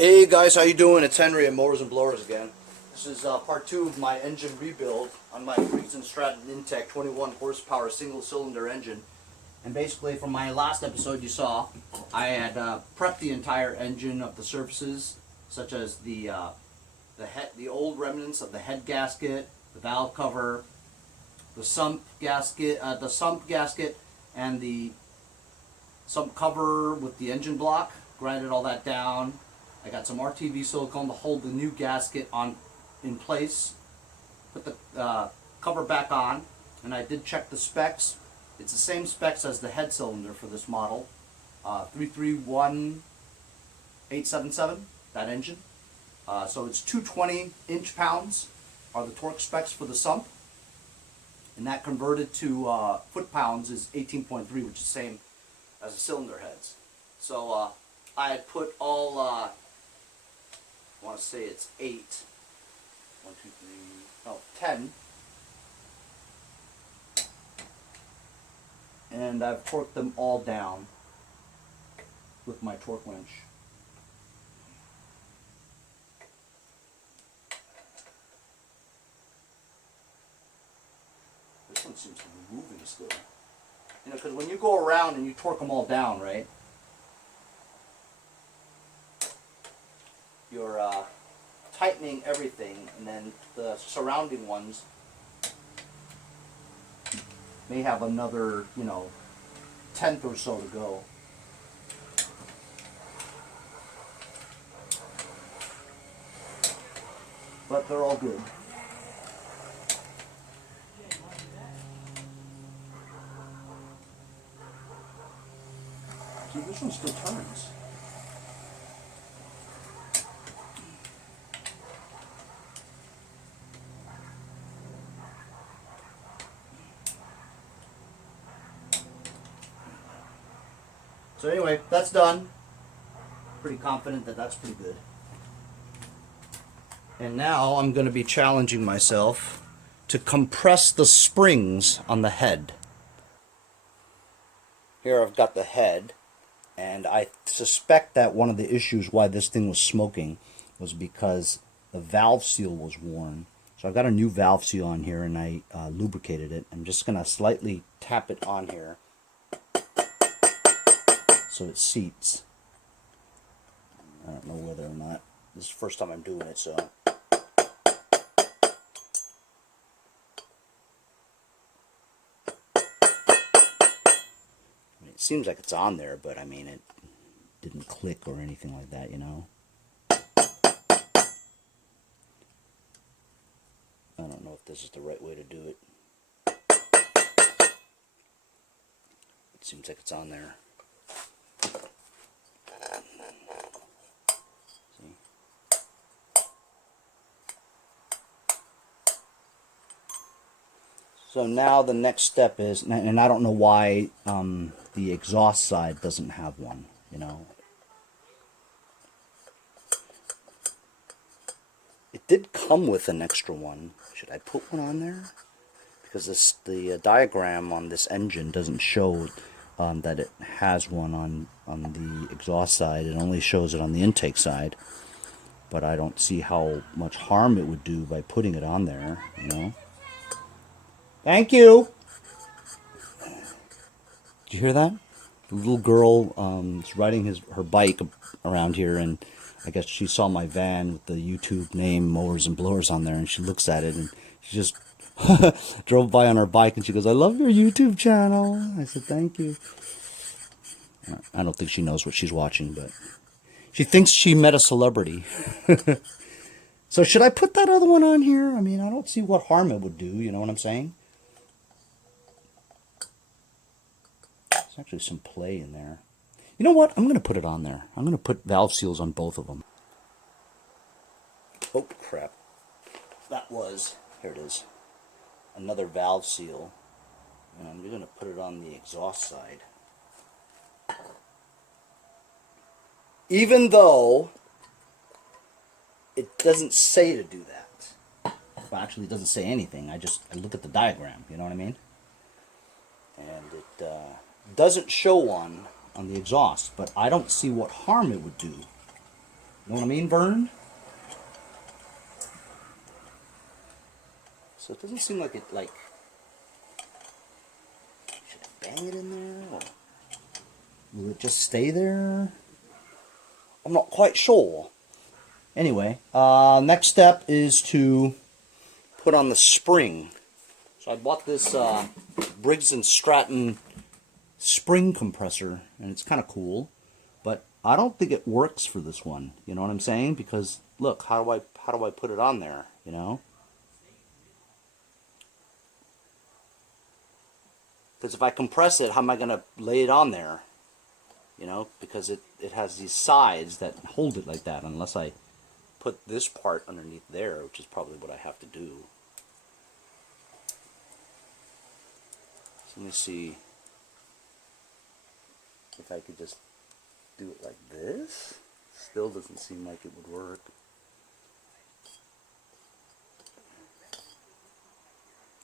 Hey guys, how you doing? It's Henry at Mowers and Blowers again. This is part 2 of my engine rebuild on my Briggs & Stratton Intech 21 horsepower single cylinder engine. And basically from my last episode you saw, I had prepped the entire engine of the surfaces, such as the old remnants of the head gasket, the valve cover, the sump gasket, and the sump cover with the engine block. Grinded all that down. I got some RTV silicone to hold the new gasket in place. Put the cover back on, and I did check the specs. It's the same specs as the head cylinder for this model, 331877, that engine. So it's 220 inch-pounds are the torque specs for the sump, and that converted to foot-pounds is 18.3, which is the same as the cylinder heads. So I had put all, I want to say it's 8, 1, 2, 3, no, 10. And I've torqued them all down with my torque wrench. This one seems to be moving still. You know, because when you go around and you torque them all down, right? You're tightening everything, and then the surrounding ones may have another, you know, tenth or so to go. But they're all good. See, this one still turns. So anyway, that's done. Pretty confident that that's pretty good. And now I'm going to be challenging myself to compress the springs on the head. Here I've got the head, and I suspect that one of the issues why this thing was smoking was because the valve seal was worn. So I've got a new valve seal on here, and I lubricated it. I'm just going to slightly tap it on here so it seats. I don't know whether or not, this is the first time I'm doing it, so. It seems like it's on there, but I mean, it didn't click or anything like that, you know. I don't know if this is the right way to do it. It seems like it's on there. See? So now the next step is, and I don't know why the exhaust side doesn't have one, you know. It did come with an extra one. Should I put one on there? Because the diagram on this engine doesn't show that it has one on the exhaust side. It only shows it on the intake side. But I don't see how much harm it would do by putting it on there, you know. Thank you! Did you hear that? The little girl is riding her bike around here, and I guess she saw my van with the YouTube name Mowers and Blowers on there, and she looks at it, and she just drove by on her bike, and she goes, "I love your YouTube channel." I said, "Thank you." I don't think she knows what she's watching, but she thinks she met a celebrity. So should I put that other one on here? I mean, I don't see what harm it would do, you know what I'm saying? There's actually some play in there. You know what? I'm going to put it on there. I'm going to put valve seals on both of them. Oh, crap. That was, here it is, another valve seal. And I'm going to put it on the exhaust side. Even though it doesn't say to do that. Well, actually, it doesn't say anything. I look at the diagram, you know what I mean? And it doesn't show one on the exhaust, but I don't see what harm it would do know what I mean, Vern? So it doesn't seem like it, like, should I bang it in there, or will it just stay there? I'm not quite sure. Anyway, next step is to put on the spring. So I bought this Briggs & Stratton spring compressor, and it's kind of cool, but I don't think it works for this one. You know what I'm saying? Because look, how do I put it on there? You know? Because if I compress it, how am I going to lay it on there? You know, because it has these sides that hold it like that, unless I put this part underneath there, which is probably what I have to do. So let me see if I could just do it like this. Still doesn't seem like it would work.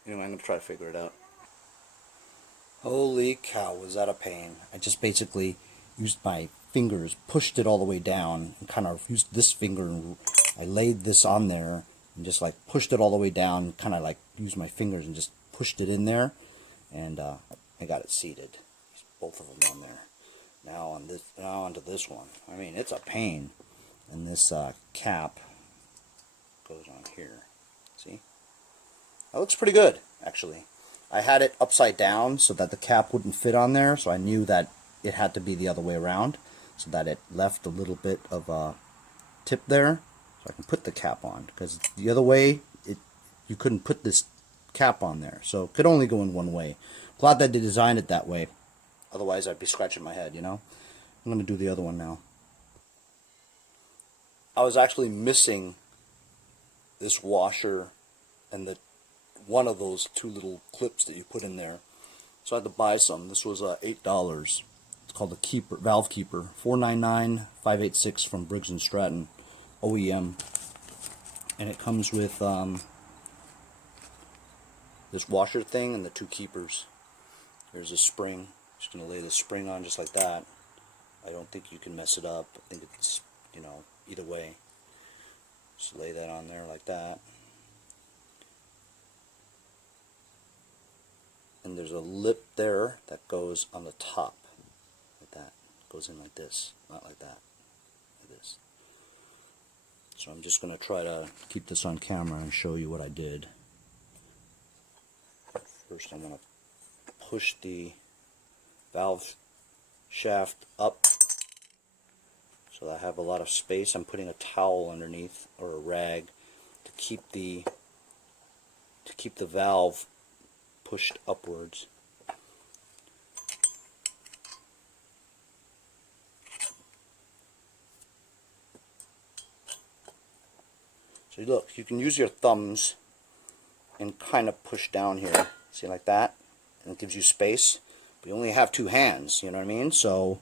Anyway, I'm going to try to figure it out. Holy cow, was that a pain. I just basically used my fingers, pushed it all the way down, and kind of used this finger, and I laid this on there, and just like pushed it all the way down, kind of like used my fingers and just pushed it in there, and I got it seated. Both of them on there. Now onto this one. I mean, it's a pain. And this cap goes on here. See? That looks pretty good, actually. I had it upside down so that the cap wouldn't fit on there, so I knew that it had to be the other way around, so that it left a little bit of a tip there, so I can put the cap on. Because the other way, you couldn't put this cap on there, so it could only go in one way. Glad that they designed it that way. Otherwise, I'd be scratching my head, you know? I'm going to do the other one now. I was actually missing this washer and one of those two little clips that you put in there. So I had to buy some. This was $8. It's called the Valve Keeper. $4.99, $5.86 from Briggs & Stratton OEM. And it comes with this washer thing and the two keepers. There's a spring. Just going to lay the spring on just like that. I don't think you can mess it up. I think it's, you know, either way. Just lay that on there like that. And there's a lip there that goes on the top. Like that. It goes in like this. Not like that. Like this. So I'm just going to try to keep this on camera and show you what I did. First I'm going to push the valve shaft up so that I have a lot of space. I'm putting a towel underneath, or a rag, to keep the valve pushed upwards. So look, you can use your thumbs and kind of push down here, see, like that, and it gives you space. But you only have two hands, you know what I mean? So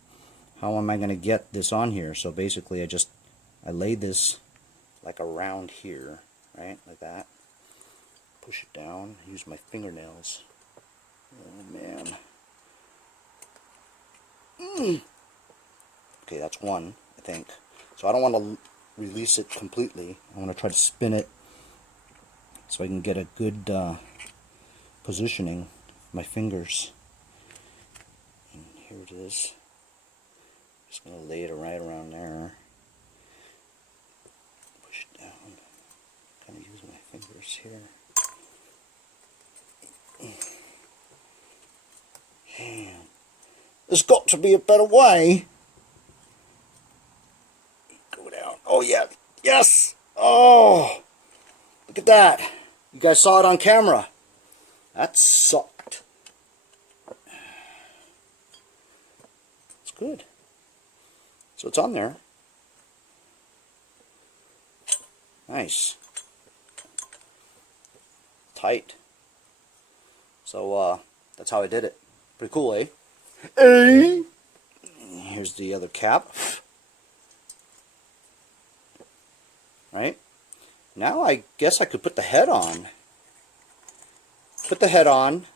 how am I going to get this on here? So basically I lay this like around here, right, like that. Push it down, use my fingernails. Oh man. Okay, that's one, I think. So I don't want to release it completely. I want to try to spin it so I can get a good positioning with my fingers. And here it is. Just going to lay it right around there. Push it down. Kind of use my fingers here. Man, there's got to be a better way. Go down. Oh yeah. Yes. Oh, look at that. You guys saw it on camera. That sucked. It's good. So it's on there. Nice. Tight. So that's how I did it. Pretty cool, eh? Here's the other cap. Right? Now I guess I could put the head on. Put the head on,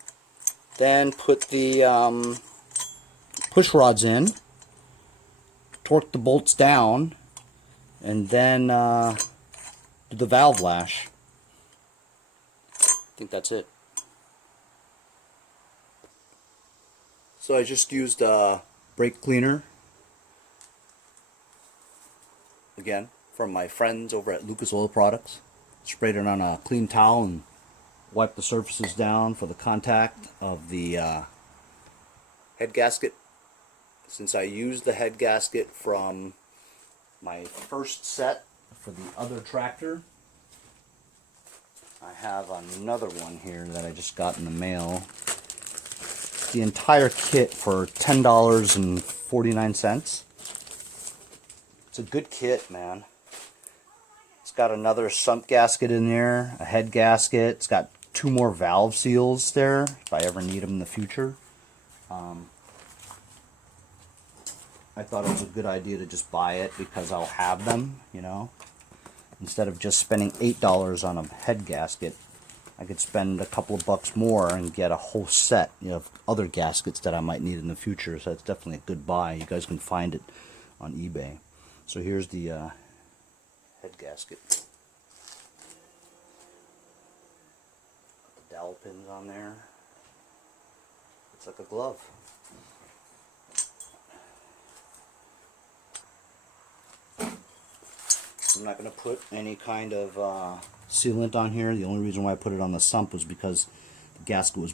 then put the push rods in, torque the bolts down, and then do the valve lash. I think that's it. So I just used brake cleaner, again, from my friends over at Lucas Oil Products. Sprayed it on a clean towel and wiped the surfaces down for the contact of the head gasket. Since I used the head gasket from my first set for the other tractor, I have another one here that I just got in the mail. The entire kit for $10.49. It's a good kit, man. It's got another sump gasket in there, a head gasket. It's got 2 more valve seals there if I ever need them in the future. I thought it was a good idea to just buy it because I'll have them, you know. Instead of just spending $8 on a head gasket, I could spend a couple of bucks more and get a whole set, you know, of other gaskets that I might need in the future. So it's definitely a good buy. You guys can find it on eBay. So here's the head gasket. The dowel pins on there. It's like a glove. I'm not going to put any kind of sealant on here. The only reason why I put it on the sump was because the gasket was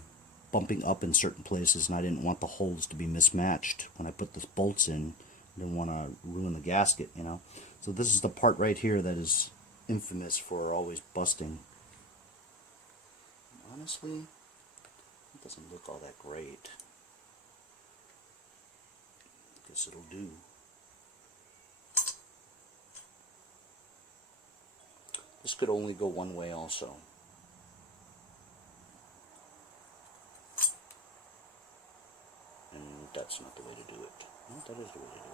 bumping up in certain places and I didn't want the holes to be mismatched. When I put the bolts in, I didn't want to ruin the gasket, you know. So this is the part right here that is infamous for always busting. Honestly, it doesn't look all that great. Guess it'll do. This could only go one way also. And that's not the way to do it. No, that is the way to do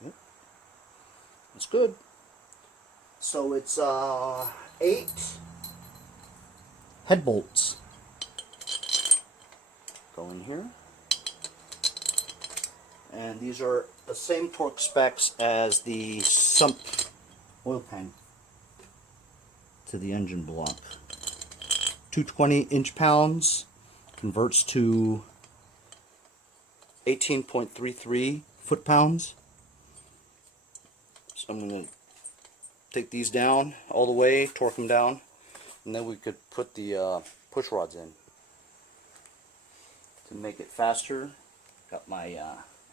it. Yep. It's good. So it's 8 head bolts. Go in here, and these are the same torque specs as the Sump oil pan to the engine block. 220 inch-pounds converts to 18.33 foot-pounds. So I'm going to take these down all the way, torque them down, and then we could put the push rods in. To make it faster, got my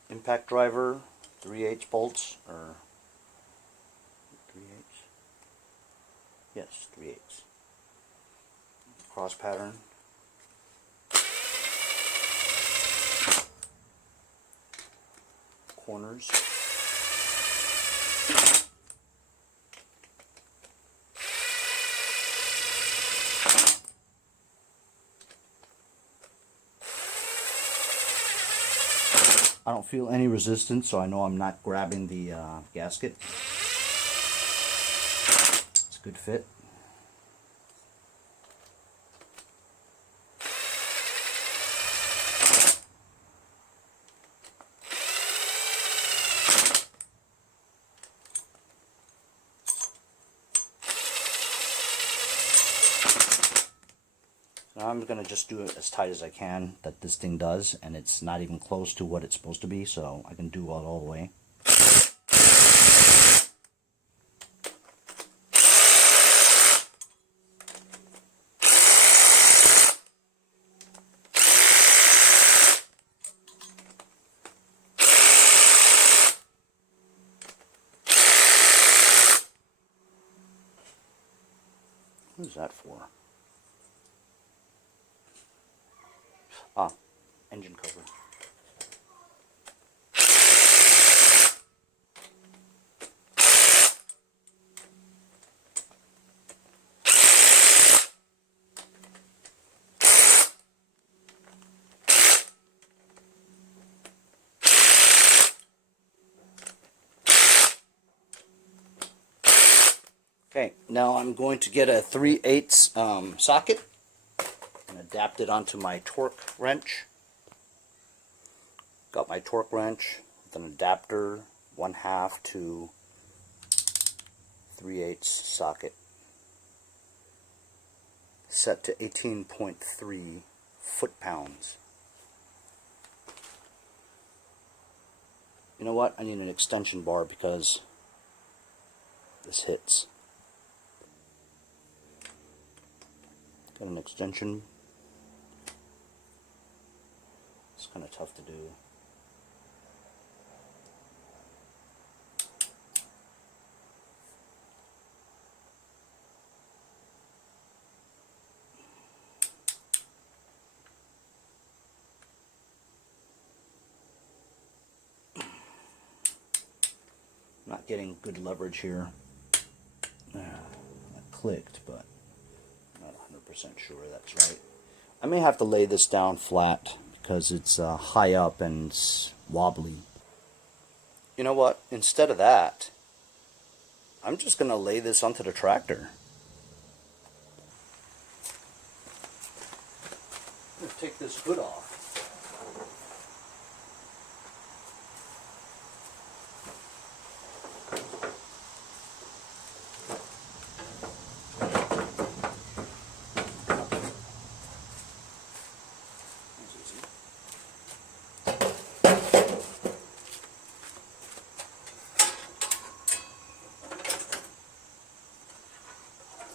impact driver, 3/8 bolts, or 3/8? Yes, 3/8. Cross pattern. Corners. I don't feel any resistance, so I know I'm not grabbing the gasket. It's a good fit. Now I'm going to just do it as tight as I can that this thing does, and it's not even close to what it's supposed to be, so I can do it all the way. What is that for? Ah, engine cover. Okay, now I'm going to get a 3/8 socket and adapt it onto my torque wrench. Got my torque wrench with an adapter 1/2 to 3/8 socket set to 18.3 foot-pounds. You know what? I need an extension bar because this hits. Got an extension. It's kind of tough to do. Not getting good leverage here. It clicked, but I'm not 100% sure that's right. I may have to lay this down flat because it's high up and it's wobbly. You know what? Instead of that, I'm just going to lay this onto the tractor. I'm going to take this hood off.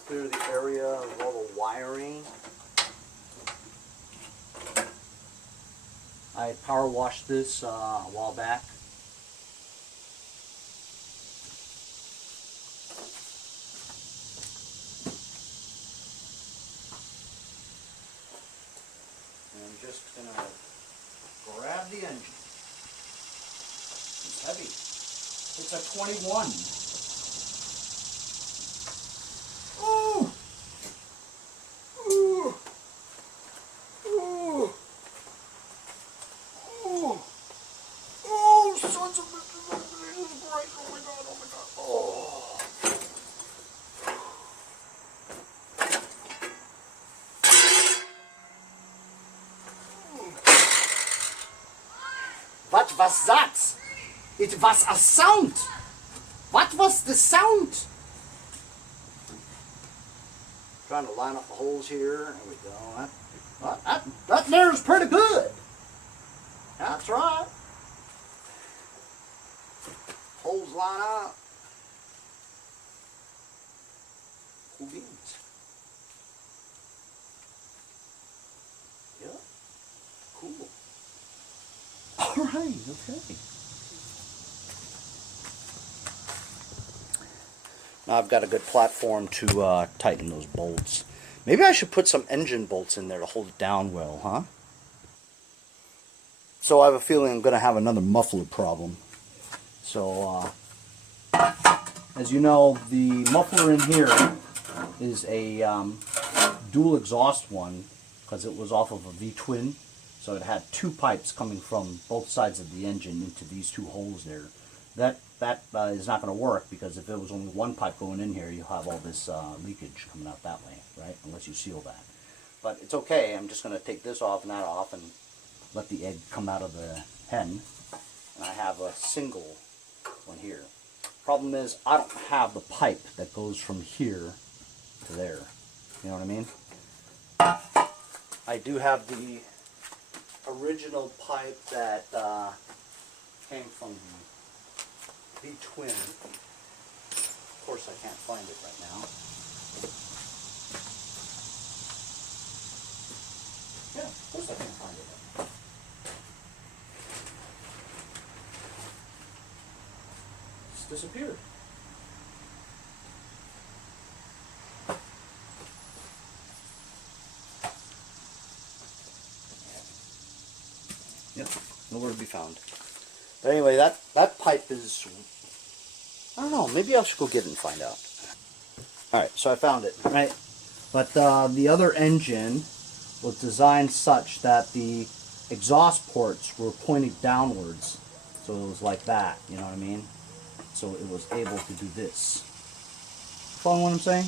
Clear the area of all the wiring. I power washed this a while back. And I'm just going to grab the engine. It's heavy. It's a 21. Ooh! Ooh! Ooh! Ooh! Oh, sons of bitches! This is great! Oh my god! Oh my god! Oh! What was that? It was a sound! What was the sound? Trying to line up the holes here. There we go. That there's pretty good. That's right. Holes line up. Cool beans. Yeah. Cool. All right. Okay. Now I've got a good platform to tighten those bolts. Maybe I should put some engine bolts in there to hold it down well, huh? So I have a feeling I'm going to have another muffler problem. So, as you know, the muffler in here is a dual exhaust one because it was off of a V-twin. So it had two pipes coming from both sides of the engine into these two holes there. That is not going to work because if there was only one pipe going in here, you'll have all this leakage coming out that way, right? Unless you seal that. But it's okay. I'm just going to take this off and that off and let the egg come out of the hen. And I have a single one here. Problem is, I don't have the pipe that goes from here to there. You know what I mean? I do have the original pipe that came from the V-twin. Of course, I can't find it right now. Yeah, of course I can't find it. It's disappeared. Yep, nowhere to be found. But anyway, that pipe is, I don't know, maybe I should go get it and find out. Alright, so I found it, right? But the other engine was designed such that the exhaust ports were pointing downwards. So it was like that, you know what I mean? So it was able to do this. Following what I'm saying?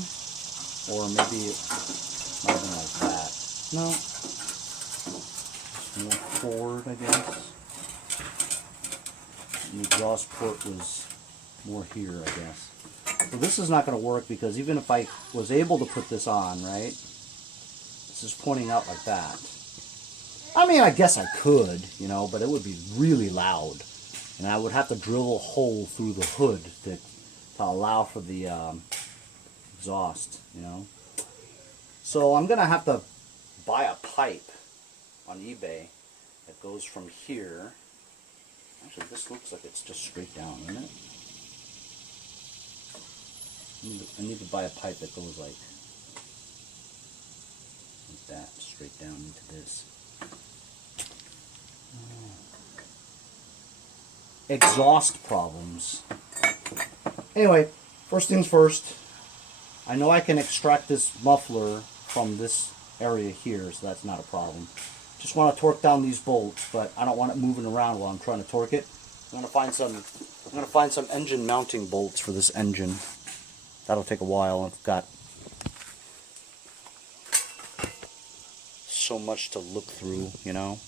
Or maybe it might have been like that. No. More forward, I guess. And the exhaust port was more here, I guess. So this is not going to work because even if I was able to put this on, right? This is pointing out like that. I mean, I guess I could, you know, but it would be really loud. And I would have to drill a hole through the hood to allow for the exhaust, you know. So I'm going to have to buy a pipe on eBay that goes from here. Actually, this looks like it's just straight down, isn't it? I need to buy a pipe that goes like that, straight down into this. Exhaust problems. Anyway, first things first. I know I can extract this muffler from this area here, so that's not a problem. Just want to torque down these bolts, but I don't want it moving around while I'm trying to torque it. I'm gonna find some engine mounting bolts for this engine. That'll take a while. I've got so much to look through, you know.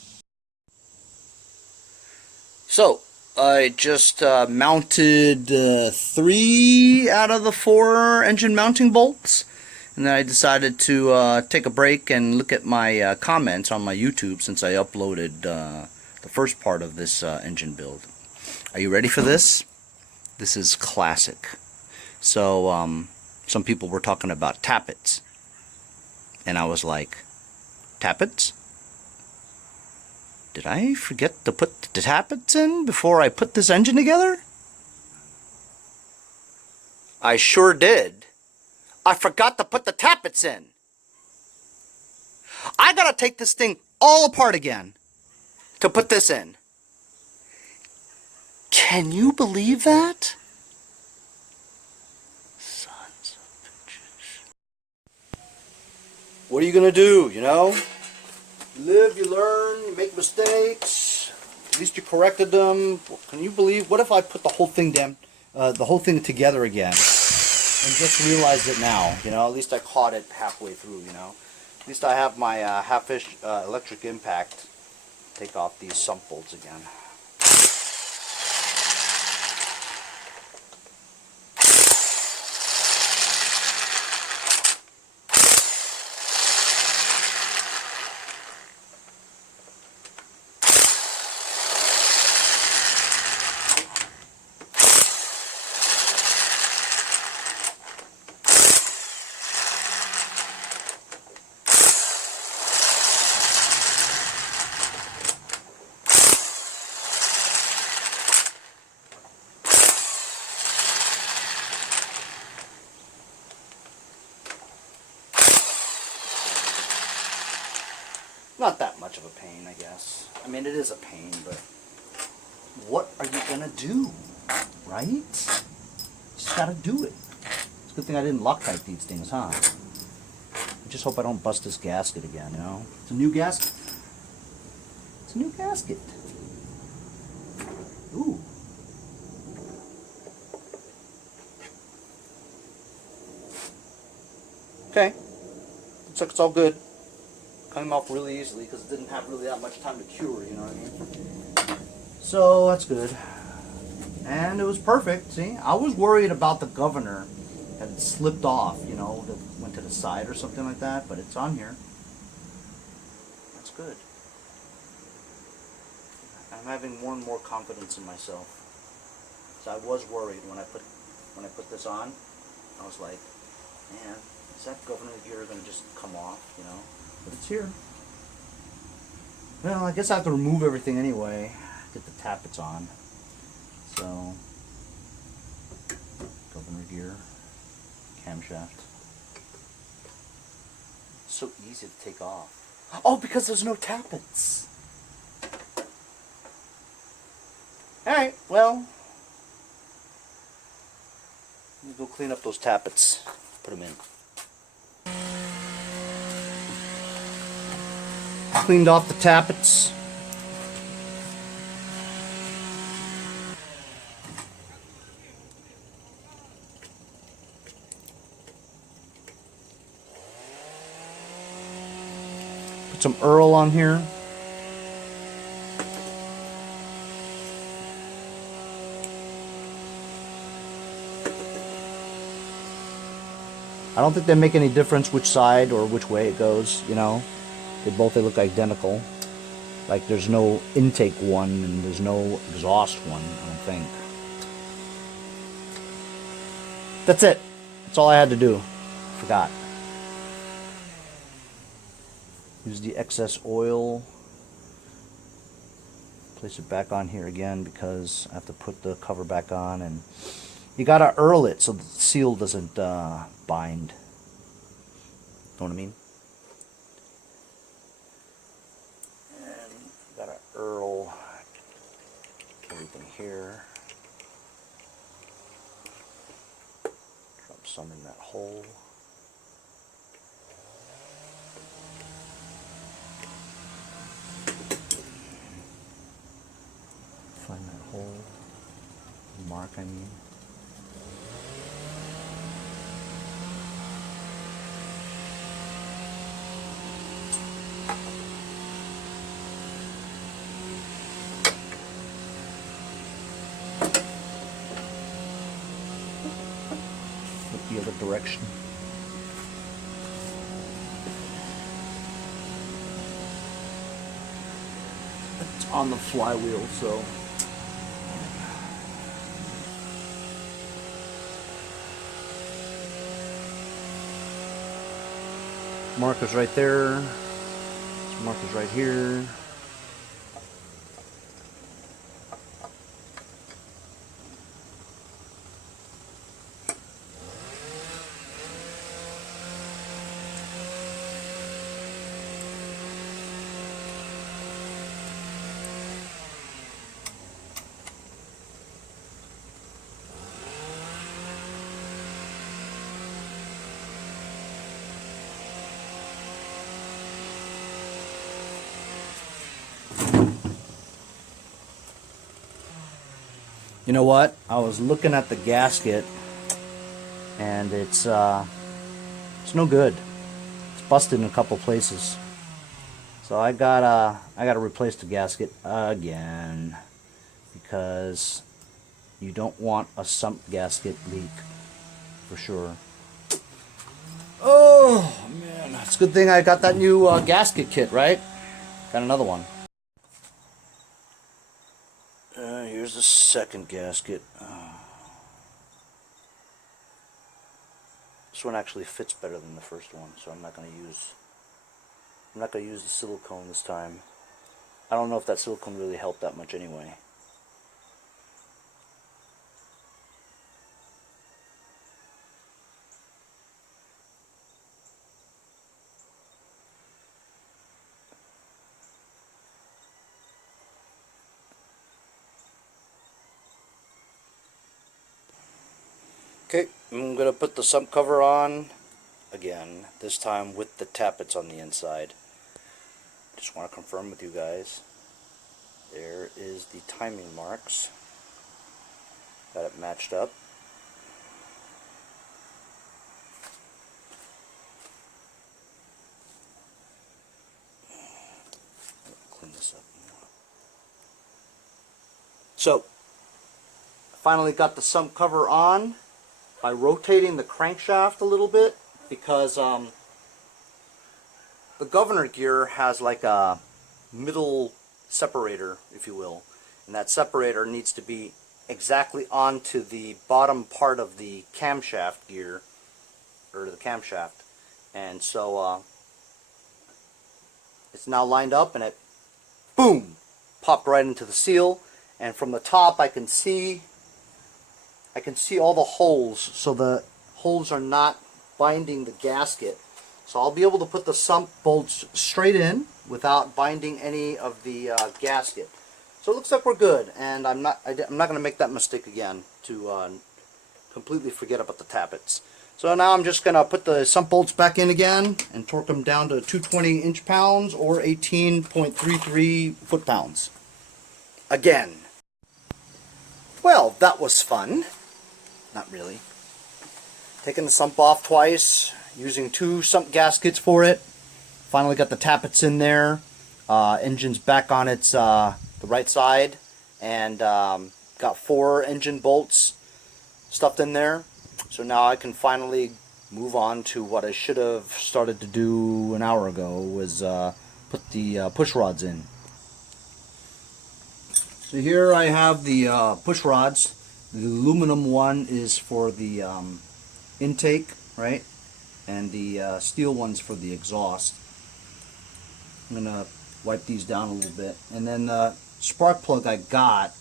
So I just mounted 3 out of the 4 engine mounting bolts. And then I decided to take a break and look at my comments on my YouTube since I uploaded the first part of this engine build. Are you ready for this? This is classic. So some people were talking about tappets. And I was like, tappets? Did I forget to put the tappets in before I put this engine together? I sure did. I forgot to put the tappets in. I gotta take this thing all apart again to put this in. Can you believe that? Sons of bitches. What are you gonna do, you know? You live, you learn, you make mistakes. At least you corrected them. Can you believe? What if I put the whole thing together again? And just realized it now, you know. At least I caught it halfway through, you know. At least I have my half-inch electric impact. Take off these sump bolts again. Not that much of a pain, I guess. I mean, it is a pain, but what are you gonna do, right? Just gotta do it. It's a good thing I didn't Loctite these things, huh? I just hope I don't bust this gasket again, you know? It's a new gasket. It's a new gasket. Ooh. Okay. Looks like it's all good. Came off really easily because it didn't have really that much time to cure, you know what I mean? So that's good. And it was perfect, see? I was worried about the governor that it slipped off, you know, that went to the side or something like that, but it's on here. That's good. I'm having more and more confidence in myself. So I was worried when I put this on. I was like, man, is that governor gear gonna just come off, you know? But it's here. Well, I guess I have to remove everything anyway. Get the tappets on. So, governor gear, camshaft. So easy to take off. Oh, because there's no tappets. Alright, well, let me go clean up those tappets. Put them in. Cleaned off the tappets. some Earl on here. I don't think they make any difference which side or which way it goes, you know. They look identical. Like there's no intake one and there's no exhaust one, I don't think. That's it. That's all I had to do. Forgot. Use the excess oil. Place it back on here again because I have to put the cover back on, and you gotta earl it so the seal doesn't bind. Know what I mean? And gotta earl everything here. Drop some in that hole. Find that hole. Mark, I mean. The other direction. It's on the flywheel, so marker's right there. This marker's right here. You know what? I was looking at the gasket, and it's no good. It's busted in a couple places. So I gotta replace the gasket again, because you don't want a sump gasket leak for sure. Oh man, it's a good thing I got that new gasket kit, right? Got another one. Here's the second gasket. This one actually fits better than the first one, so I'm not gonna use the silicone this time. I don't know if that silicone really helped that much anyway. Okay, I'm going to put the sump cover on again, this time with the tappets on the inside. Just want to confirm with you guys. There is the timing marks. Got it matched up. Clean this up. So, finally got the sump cover on by rotating the crankshaft a little bit, because the governor gear has like a middle separator, if you will, and that separator needs to be exactly onto the bottom part of the camshaft gear, or the camshaft, and so it's now lined up, and it boom popped right into the seal. And from the top I can see all the holes, so the holes are not binding the gasket. So I'll be able to put the sump bolts straight in without binding any of the gasket. So it looks like we're good, and I'm not going to make that mistake again to completely forget about the tappets. So now I'm just going to put the sump bolts back in again and torque them down to 220 inch-pounds or 18.33 foot-pounds. Again. Well, that was fun. Not really. Taking the sump off twice, using 2 sump gaskets for it. Finally got the tappets in there. Engine's back on its the right side, and got 4 engine bolts stuffed in there. So now I can finally move on to what I should have started to do an hour ago, was put the push rods in. So here I have the push rods. The aluminum one is for the intake, right? And the steel one's for the exhaust. I'm going to wipe these down a little bit. And then the spark plug I got,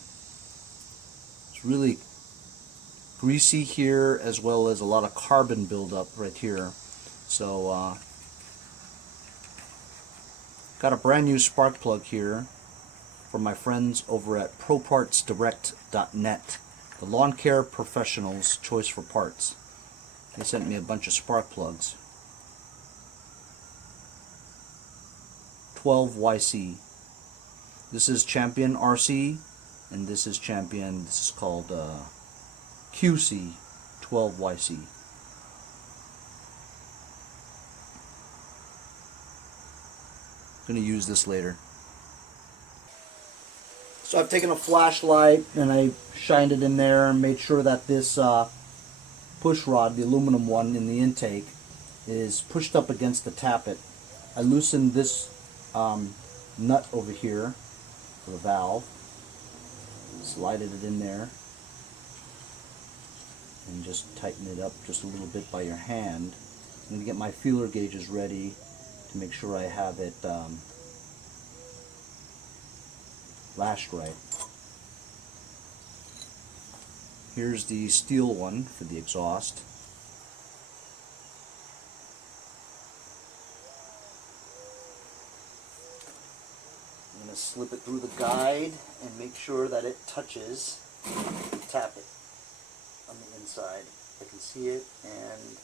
it's really greasy here, as well as a lot of carbon buildup right here. So got a brand new spark plug here from my friends over at ProPartsDirect.net, the lawn care professionals' choice for parts. They sent me a bunch of spark plugs. 12YC. This is Champion RC, and this is Champion, this is called QC 12YC. Gonna use this later. So I've taken a flashlight and I shined it in there and made sure that this push rod, the aluminum one in the intake, is pushed up against the tappet. I loosened this nut over here for the valve, slided it in there, and just tighten it up just a little bit by your hand. I'm going to get my feeler gauges ready to make sure I have it lashed right. Here's the steel one for the exhaust. I'm going to slip it through the guide and make sure that it touches the tappet on the inside. I can see it, and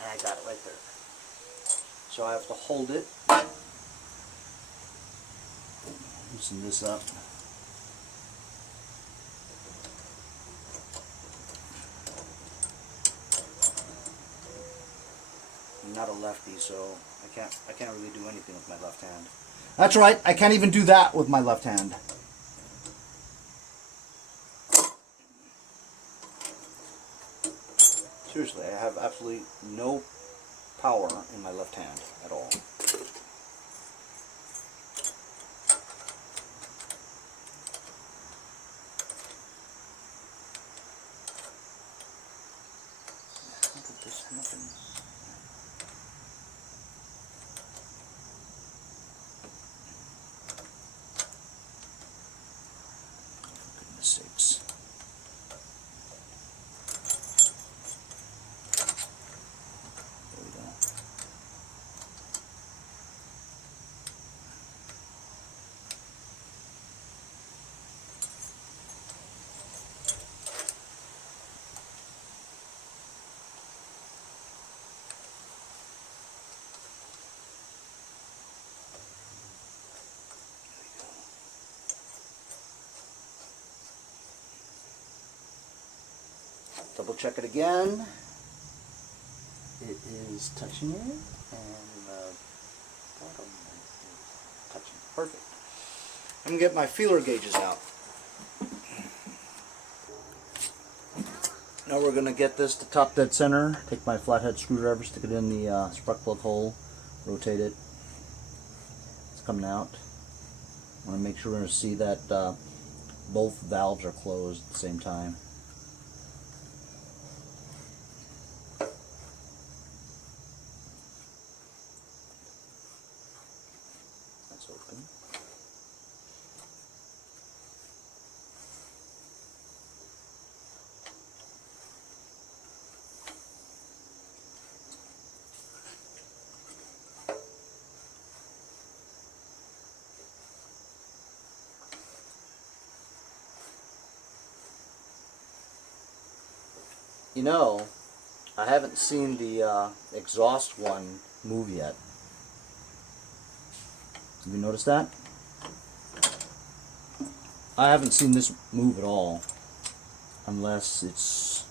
I got it right there. So I have to hold it, loosen this up. I'm not a lefty, so I can't really do anything with my left hand. That's right, I can't even do that with my left hand. Seriously, I have absolutely no power in my left hand at all. How did this happen? For goodness sakes. Double check it again. It is touching it, and the bottom is touching. Perfect. I'm going to get my feeler gauges out. Now we're going to get this to top dead center. Take my flathead screwdriver, stick it in the spark plug hole, rotate it. It's coming out. I want to make sure to see that both valves are closed at the same time. That's open. You know, I haven't seen the exhaust one move yet. Have you noticed that? I haven't seen this move at all, unless it's,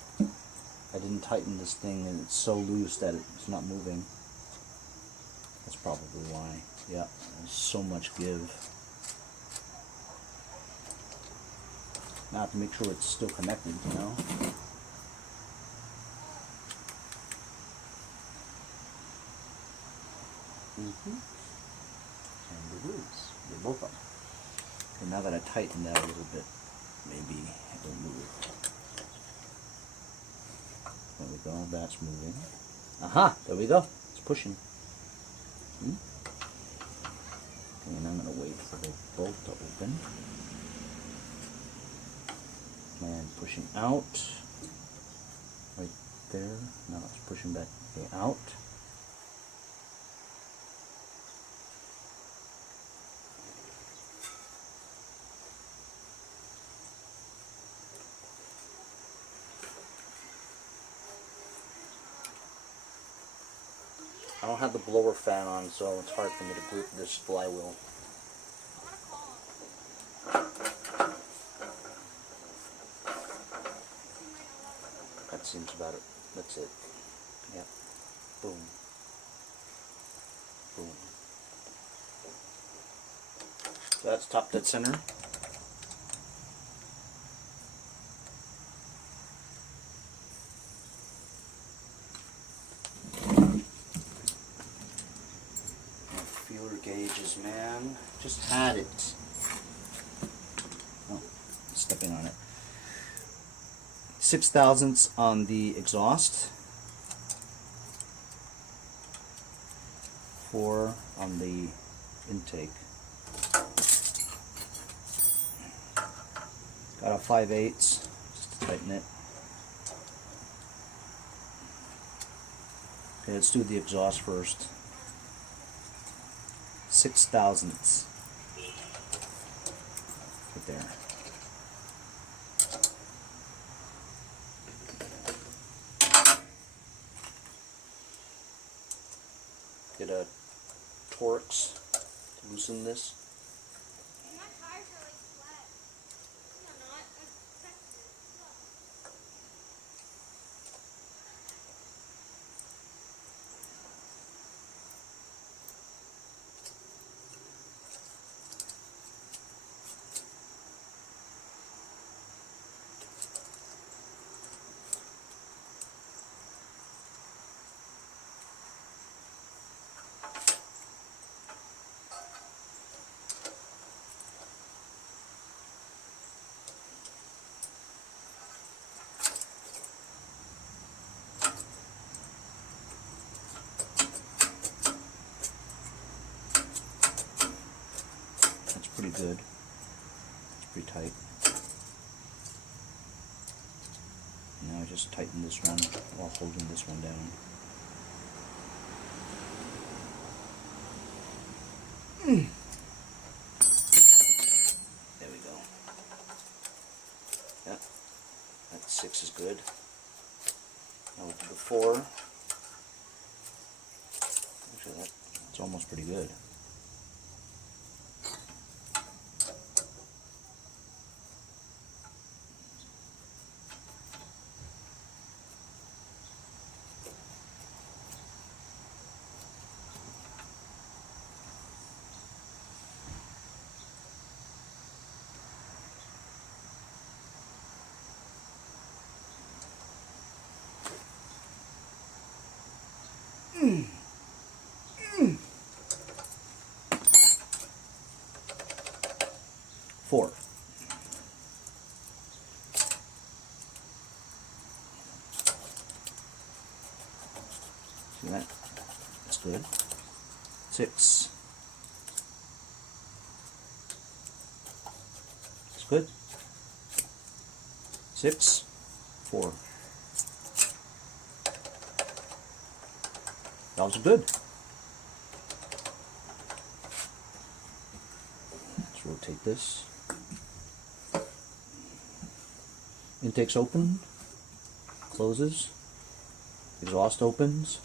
I didn't tighten this thing and it's so loose that it's not moving. That's probably why. Yeah, there's so much give. Now I have to make sure it's still connected, you know? And it is. They're both up. And now that I tighten that a little bit, maybe it'll move. There we go, that's moving. Aha, there we go. It's pushing. And I'm going to wait for the bolt to open. And pushing out. Right there. Now it's pushing back out. I don't have the blower fan on, so it's hard for me to grip this flywheel. That seems about it. That's it. Yeah. Boom. Boom. So that's top dead center. Feeler gauges, man. Just had it. Oh, stepping on it. 6/1000 on the exhaust. 4 on the intake. Got a 5/8 just to tighten it. Okay, let's do the exhaust first. 6/1000 right there. Get a Torx to loosen this. Pretty good. It's pretty tight. Now I just tighten this one while holding this one down. There we go. Yeah, that 6 is good. Now we'll do the 4. Actually, that's almost pretty good. Four. See that? That's good. 6. That's good. 6, 4. That was good. Let's rotate this. Intake's open, closes, exhaust opens,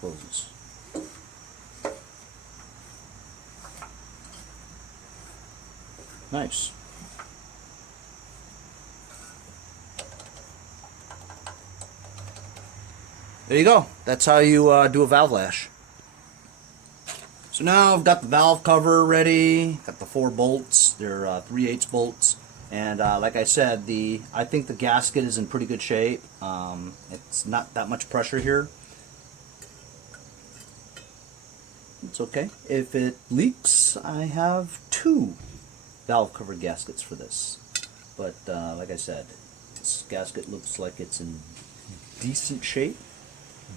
closes. Nice. There you go. That's how you do a valve lash. So now I've got the valve cover ready. Got the 4 bolts. They're 3/8 bolts. And like I said, I think the gasket is in pretty good shape. It's not that much pressure here. It's okay. If it leaks, I have 2 valve cover gaskets for this. But like I said, this gasket looks like it's in decent shape.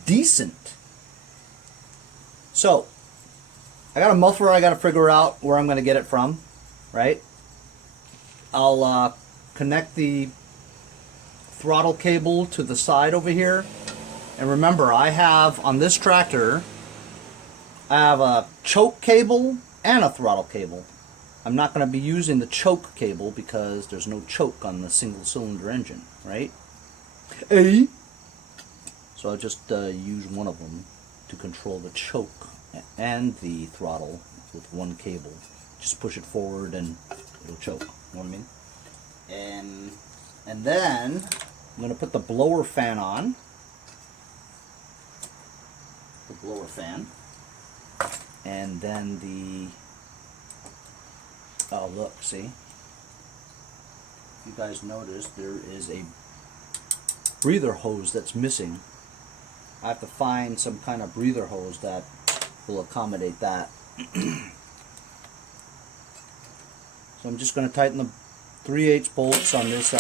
Decent. So I got a muffler. I got to figure out where I'm going to get it from, right? I'll connect the throttle cable to the side over here. And remember, I have on this tractor, I have a choke cable and a throttle cable. I'm not going to be using the choke cable because there's no choke on the single cylinder engine, right? So I'll just use one of them to control the choke and the throttle with one cable. Just push it forward and it'll choke. You know what I mean? And then I'm going to put the blower fan on. The blower fan. And then oh look, see? You guys notice there is a breather hose that's missing. I have to find some kind of breather hose that will accommodate that. So I'm just going to tighten the 3/8 bolts on this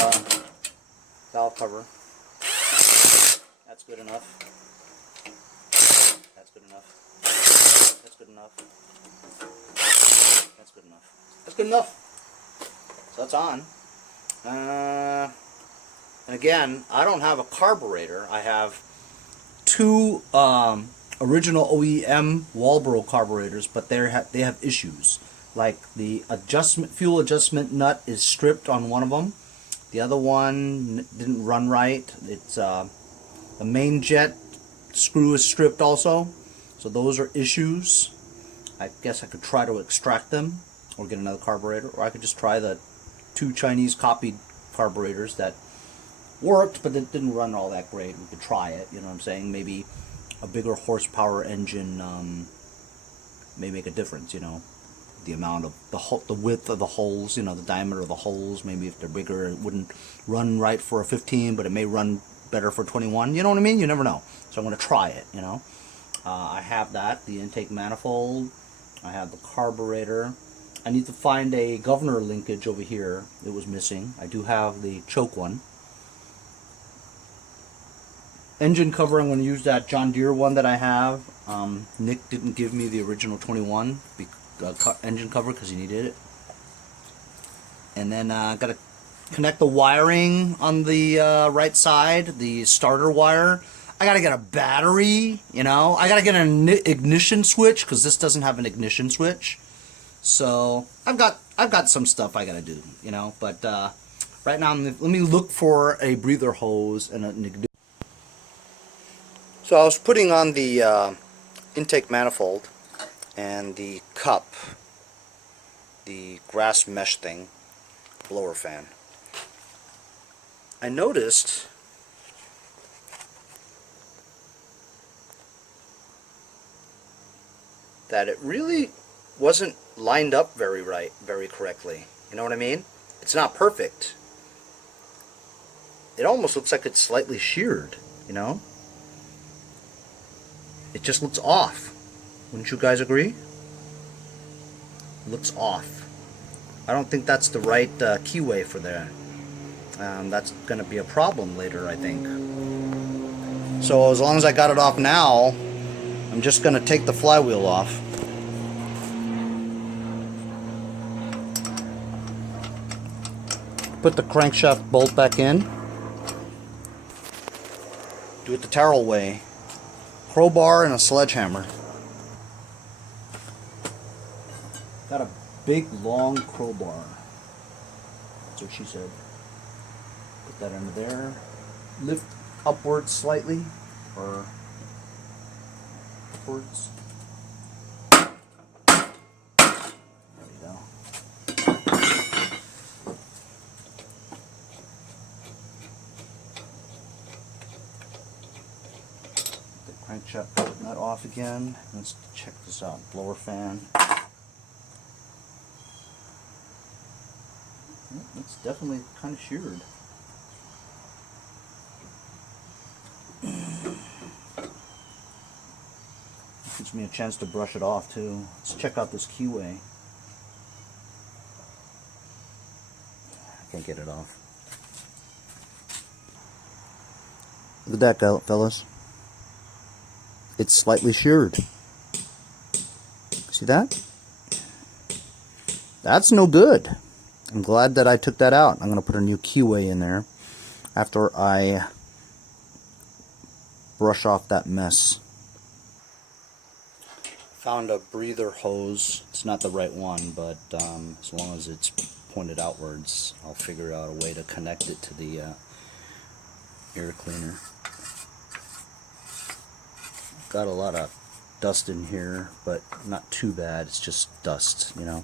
valve cover. That's good enough. That's good enough. That's good enough. That's good enough. That's good enough. So that's on. And again, I don't have a carburetor. I have 2 original OEM Walbro carburetors, but they have issues. Like the fuel adjustment nut is stripped on one of them. The other one didn't run right. It's the main jet screw is stripped also. So those are issues. I guess I could try to extract them or get another carburetor, or I could just try the 2 Chinese copied carburetors that worked, but it didn't run all that great. We could try it, you know what I'm saying? Maybe a bigger horsepower engine may make a difference, you know. The amount of the width of the holes, you know, the diameter of the holes. Maybe if they're bigger, it wouldn't run right for a 15, but it may run better for 21. You know what I mean? You never know. So I'm going to try it, you know. I have that, the intake manifold. I have the carburetor. I need to find a governor linkage over here. It was missing. I do have the choke one. Engine cover, I'm going to use that John Deere one that I have. Nick didn't give me the original 21 engine cover because he needed it. And then I got to connect the wiring on the right side, the starter wire. I got to get a battery, you know. I got to get an ignition switch because this doesn't have an ignition switch. So I've got some stuff I got to do, you know. But right now, let me look for a breather hose and an ignition. So I was putting on the intake manifold and the cup, the grass mesh thing, blower fan. I noticed that it really wasn't lined up very correctly. You know what I mean? It's not perfect. It almost looks like it's slightly sheared, you know? It just looks off. Wouldn't you guys agree? It looks off. I don't think that's the right keyway for that. That's going to be a problem later, I think. So as long as I got it off now, I'm just going to take the flywheel off. Put the crankshaft bolt back in. Do it the Terrell way. Crowbar and a sledgehammer. Got a big long crowbar. That's what she said. Put that under there. Lift upwards slightly, or upwards. There you go. Crankshaft, putting that off again. Let's check this out. Blower fan. It's definitely kind of sheared. Gives me a chance to brush it off too. Let's check out this keyway. I can't get it off. Look at that, fellas. It's slightly sheared. See that? That's no good. I'm glad that I took that out. I'm going to put a new keyway in there after I brush off that mess. Found a breather hose. It's not the right one, but as long as it's pointed outwards, I'll figure out a way to connect it to the air cleaner. Got a lot of dust in here, but not too bad. It's just dust, you know.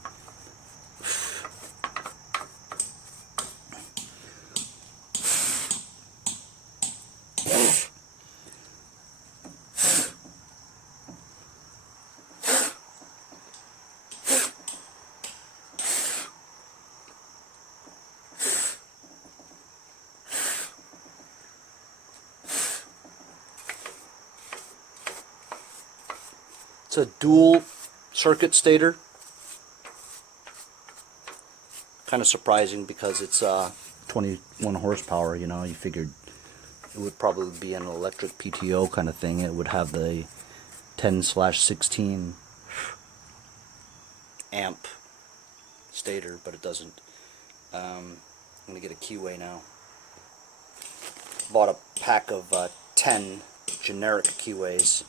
It's a dual circuit stator. Kind of surprising because it's 21 horsepower, you know. You figured it would probably be an electric PTO kind of thing. It would have the 10/16 amp stator, but it doesn't. I'm going to get a keyway now. Bought a pack of 10 generic keyways.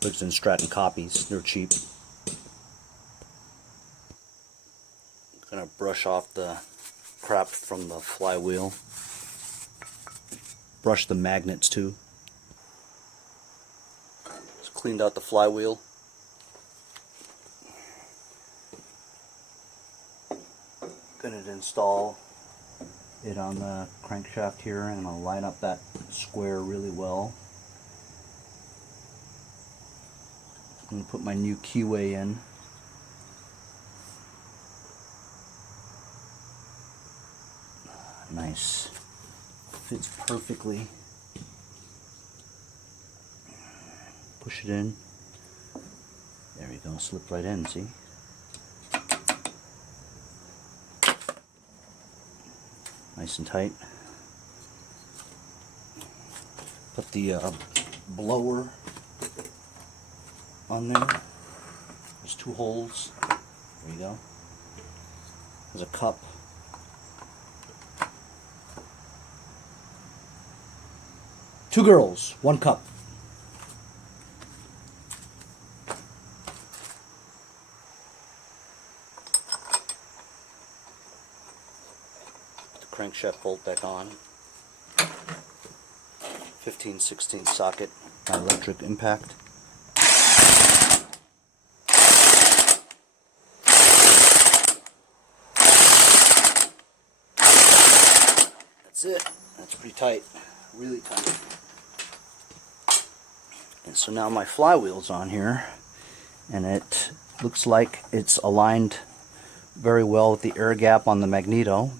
Briggs & Stratton copies. They're cheap. Gonna brush off the crap from the flywheel. Brush the magnets too. Just cleaned out the flywheel. Gonna install it on the crankshaft here, and I'll line up that square really well. I'm going to put my new keyway in. Nice. Fits perfectly. Push it in. There we go. Slip right in, see? Nice and tight. Put the blower on there. There's 2 holes. There you go. There's a cup. Two girls, 1 cup. Put the crankshaft bolt back on. 15/16 socket, electric impact. That's it. That's pretty tight. Really tight. And so now my flywheel's on here, and it looks like it's aligned very well with the air gap on the magneto.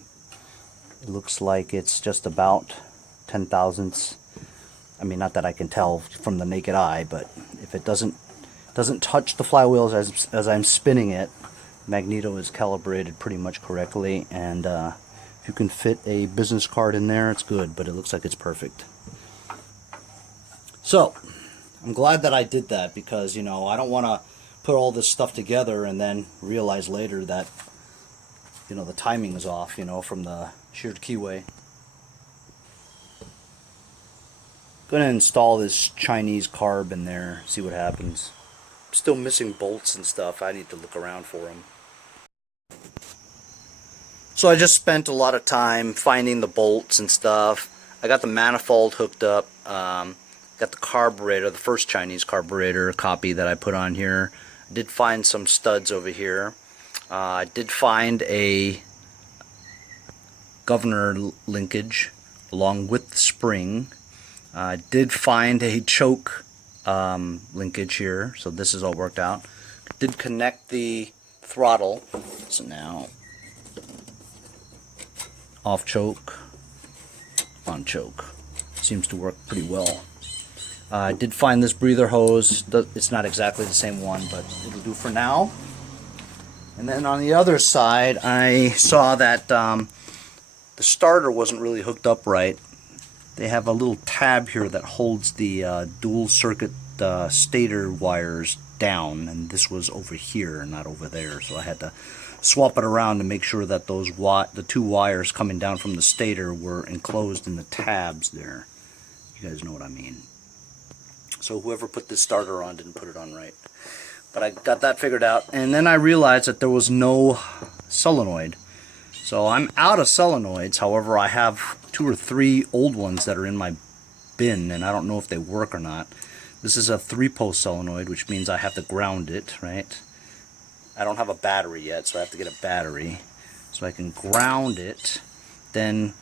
It looks like it's just about 10 thousandths. I mean, not that I can tell from the naked eye, but if it doesn't touch the flywheels as I'm spinning it, magneto is calibrated pretty much correctly, and if you can fit a business card in there, it's good, but it looks like it's perfect. So, I'm glad that I did that because, you know, I don't want to put all this stuff together and then realize later that, you know, the timing is off, you know, from the Sheared Keyway. Going to install this Chinese carb in there, see what happens. I'm still missing bolts and stuff. I need to look around for them. So I just spent a lot of time finding the bolts and stuff. I got the manifold hooked up. Got the carburetor, the first Chinese carburetor copy that I put on here. I did find some studs over here. I did find a governor linkage along with the spring. I did find a choke linkage here, so this is all worked out. Did connect the throttle, so now off choke, on choke. Seems to work pretty well. I did find this breather hose. It's not exactly the same one, but it'll do for now. And then on the other side, I saw that the starter wasn't really hooked up right. They have a little tab here that holds the dual circuit stator wires down, and this was over here, not over there. So I had to swap it around to make sure that the two wires coming down from the stator were enclosed in the tabs there. You guys know what I mean. So whoever put this starter on didn't put it on right. But I got that figured out, and then I realized that there was no solenoid. So I'm out of solenoids. However, I have 2 or 3 old ones that are in my bin, and I don't know if they work or not. This is a 3-post solenoid, which means I have to ground it, right? I don't have a battery yet, so I have to get a battery. So I can ground it, then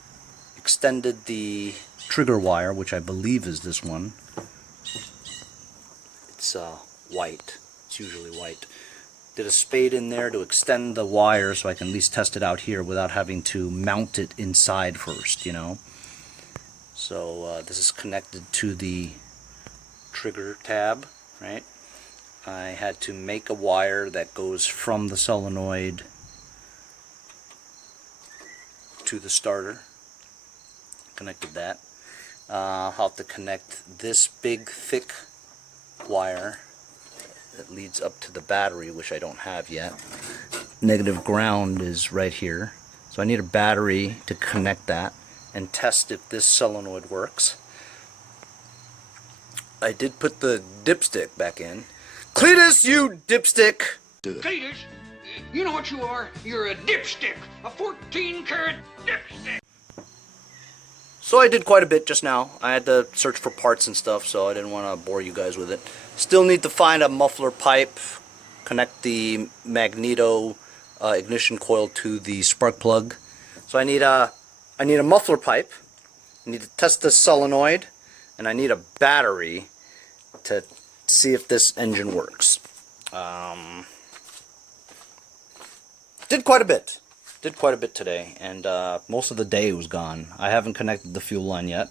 extended the trigger wire, which I believe is this one. It's white. It's usually white. Did a spade in there to extend the wire so I can at least test it out here without having to mount it inside first, you know. So this is connected to the trigger tab, right? I had to make a wire that goes from the solenoid to the starter. Connected that. I'll have to connect this big thick wire that leads up to the battery, which I don't have yet. Negative ground is right here. So I need a battery to connect that and test if this solenoid works. I did put the dipstick back in. Cletus, you dipstick! Cletus, you know what you are? You're a dipstick. A 14-karat dipstick. So I did quite a bit just now. I had to search for parts and stuff, so I didn't want to bore you guys with it. Still need to find a muffler pipe, connect the magneto ignition coil to the spark plug. So I need a muffler pipe. I need to test the solenoid, and I need a battery to see if this engine works. Did quite a bit. Did quite a bit today, and most of the day was gone. I haven't connected the fuel line yet.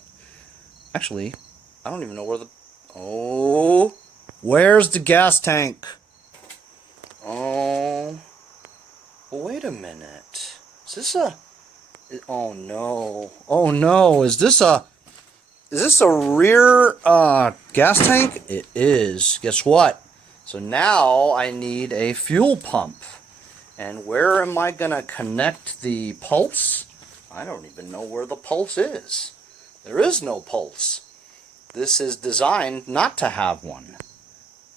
Actually, I don't even know where the... Oh, where's the gas tank? Oh, wait a minute. Is this a... Oh no. Oh no, is this a rear gas tank? It is. Guess what? So now I need a fuel pump. And where am I going to connect the pulse? I don't even know where the pulse is. There is no pulse. This is designed not to have one.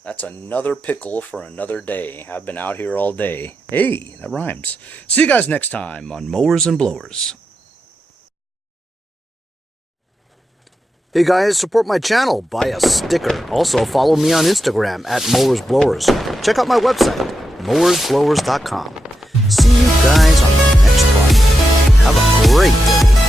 That's another pickle for another day. I've been out here all day. Hey, that rhymes. See you guys next time on Mowers and Blowers. Hey guys, support my channel. Buy a sticker. Also, follow me on Instagram at Mowers Blowers. Check out my website, mowersblowers.com. See you guys on the next project. Have a great day.